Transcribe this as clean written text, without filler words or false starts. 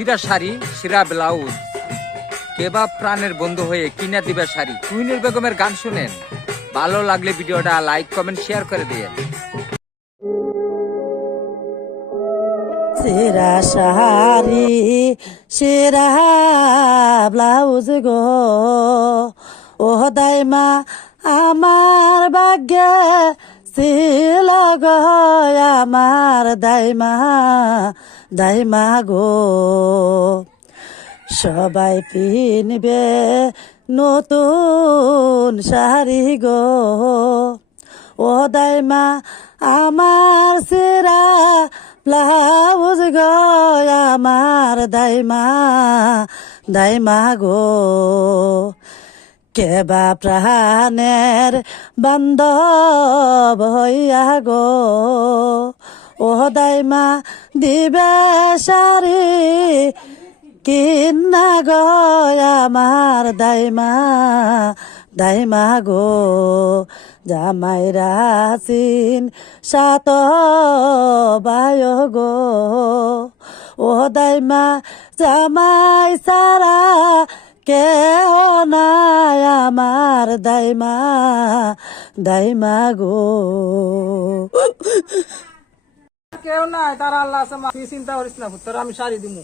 সিরা শাড়ি সিরা blouse কেবা প্রাণের বন্ধু হয়ে কিনা দিবে শাড়ি। তুহিনুর বেগমের গান শুনেন, ভালো লাগলে ভিডিওটা লাইক কমেন্ট শেয়ার করে দিয়েন। সিরা শাড়ি সিরা ব্লাউজ গো ও দাইমা আমার ভাগ্যে ছিল গো আমার দাইমা দাইমা গো। সবাই পিনবে নতুন শাড়ি গো ও দাইমা আমার সিরা ব্লাউজ গো আমার দাইমা দাইমা গো। কেবা প্রাণের বান্ধব হইয়া গো ও দাইমা দিবে শাড়ি কিন্না গো আমার দাইমা দাইমা গো। জামাইরা সিন সাত বায় গো ও দাইমা জামাই সারা কেউ নাই আমার দাইমা দাইমা গো। কেউ নাই, তারা আল্লাহ আছে, চিন্তা করিস না, তোরা আমি শাড়ি দিমু।